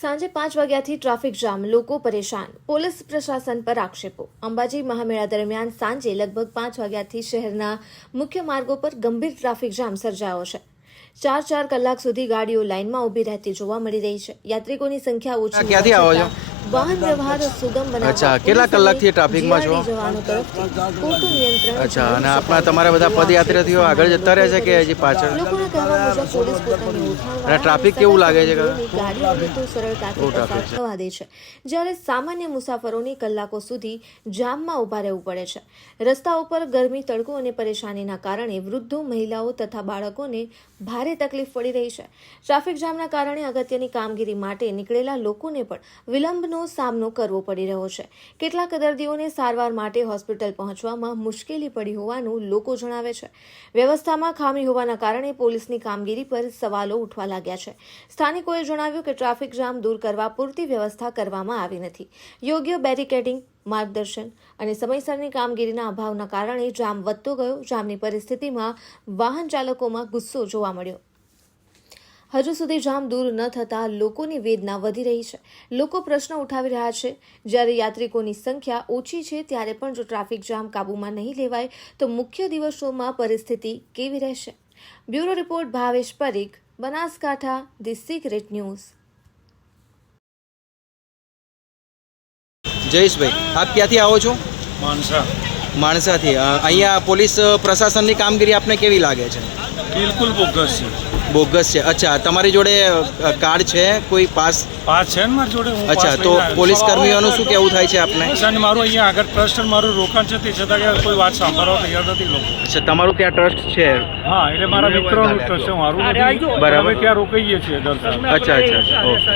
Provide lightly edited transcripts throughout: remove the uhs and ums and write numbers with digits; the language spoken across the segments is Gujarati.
સાંજે 5 વાગ્યાથી ટ્રાફિક જામ, લોકો પરેશાન, પોલીસ પ્રશાસન પર આક્ષેપો। અંબાજી મહામેળા દરમિયાન સાંજે લગભગ 5 વાગ્યાથી શહેરના મુખ્ય માર્ગો પર ગંભીર ટ્રાફિક જામ સર્જાયો છે। 4 કલાક સુધી ગાડીઓ લાઇનમાં ઊભી રહેતી જોવા મળી રહી છે। યાત્રિકોની સંખ્યા ઓછી ક્યાંથી આવો છો? વાહન વ્યવહાર સુગમ બનાવવા અચ્છા, કેટલા કલાકથી ટ્રાફિકમાં છો? જવાનો તરફથી પૂરતું નિયંત્રણ અચ્છા, અને આપણા તમારા બધા પદયાત્રીઓ આગળ જતા રહે છે કે હજી પાછળ? લોકોના કહેવા મુજબ પોલીસ પોતાની ઓળખાણ અને ટ્રાફિક કેવું લાગે છે? ગાડીઓને તો સરળતાથી પસાર થવા દે છે, જ્યારે સામાન્ય મુસાફરોની કલાકો સુધી જામમાં ઊભા રહેવું પડે છે। રસ્તાઓ પર ગરમી, તડકો અને પરેશાનીના કારણે વૃદ્ધો, મહિલાઓ તથા બાળકોને ભારે તકલીફ પડી રહી છે। ટ્રાફિક જામના કારણે અગત્યની કામગીરી માટે નીકળેલા લોકોને પણ વિલંબનો સામનો કરવો પડી રહ્યો છે। કેટલાક દર્દીઓને સારવાર માટે હોસ્પિટલ પહોંચવામાં મુશ્કેલી પડી હોવાનું લોકો જણાવે છે। વ્યવસ્થામાં ખામી હોવાના કારણે પોલીસની કામગીરી પર સવાલો ઉઠવા લાગ્યા છે। સ્થાનિકોએ જણાવ્યું કે ટ્રાફિક જામ દૂર કરવા પૂરતી વ્યવસ્થા કરવામાં આવી નથી। યોગ્ય બેરિકેડિંગ, માર્ગદર્શન અને સમયસરની કામગીરીના અભાવના કારણે જામ વધતો ગયો। જામની પરિસ્થિતિમાં વાહન ચાલકોમાં ગુસ્સો જોવા મળ્યો। હજુ સુધી જામ દૂર ન થતાં લોકોની વેદના વધી રહી છે। લોકો પ્રશ્ન ઉઠાવી રહ્યા છે, જ્યારે યાત્રિકોની સંખ્યા ઓછી છે ત્યારે પણ જો ટ્રાફિક જામ કાબૂમાં નહીં લેવાય તો મુખ્ય દિવસોમાં પરિસ્થિતિ કેવી રહેશે? Bureau report, Bhavesh Parikh, Banaskantha, the secret news. Jayeshbhai, આપ ક્યાંથી આવો છો? માણસાથી। અહીંયા પોલીસ પ્રશાસનની કામગીરી આપને કેવી લાગે છે? બિલકુલ બોગસ છે। બોગસ છે? અચ્છા, તમારી જોડે કાર્ડ છે, કોઈ પાસ? પાસ છે ને મારી જોડે। હું અચ્છા, પાસ તો લઈને આવ્યો પોલીસ છું। કર્મીઓનું શું કહેવું થાય છે આપને? બસ, અને મારું અહીંયા આગળ ટ્રસ્ટ મારું રોકાણ છે, તે છતાં કે કોઈ વાત સાંભળવા તૈયાર નથી લોકો। અચ્છા, તમારું ત્યાં ટ્રસ્ટ છે? હા, એટલે મારા મિત્રોનું ટ્રસ્ટ છે, મારું નથી। બરાબર। અમે ત્યાં રોકાઈએ છીએ દર સાલ। અચ્છા, ઓકે।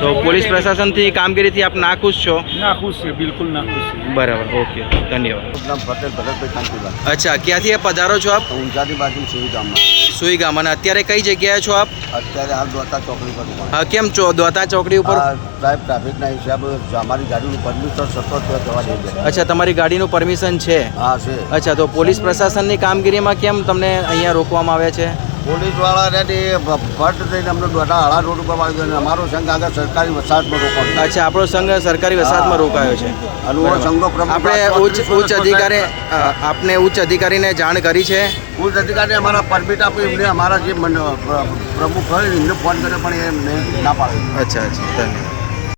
તો પોલીસ પ્રશાસનથી કામગીરીથી આપ નાખુશ છો? નાખુશ છે, બિલકુલ નાખુશ છે। બરાબર, ઓકે, ધન્યવાદ। નામ પટેલ ભરતભાઈ કાંતિભાઈ। અચ્છા, ક્યાંથી પધારો છો આપ? ઊંઝાની બાજુ સુઈ ગામમાં। સુઈ ગામ। અને અત્યારે કઈ જગ્યાએ છો આપ? અત્યારે હાલ દોતા ચોકડી પર ઉભા. હા, કેમ છો દ્વાતા ચોકડી ઉપર? આ સાહેબ ટ્રાફિકના હિસાબે અમારી ગાડીનું પરમિશન સતત જવા દે છે। અચ્છા, તમારી ગાડીનું પરમિશન છે? હા છે। અચ્છા, તો પોલીસ પ્રશાસનની કામગીરીમાં કેમ તમને અહીંયા રોકવામાં આવ્યા છે? પોલીસવાળા ને ભટ્ટ થઈને અમને દોતા હાળા રોડ ઉપર વાળી દે. અમારો સંઘ આગળ સરકારી વસાહતમાં રોકાણ। અચ્છા, આપણો સંઘ સરકારી વસાહતમાં રોકાયો છે। અને હું સંઘનો પ્રમુખ। આપણે ઉચ્ચ અધિકારી આપને ઉચ્ચ અધિકારીને જાણ કરી છે? ઉચ્ચ અધિકારી અમારા પરમિટ આપી, એમને અમારા જે પ્રમુખ હોય એમને ફોન કર્યો પણ એ ના પાડે। અચ્છા, ધન્યવાદ।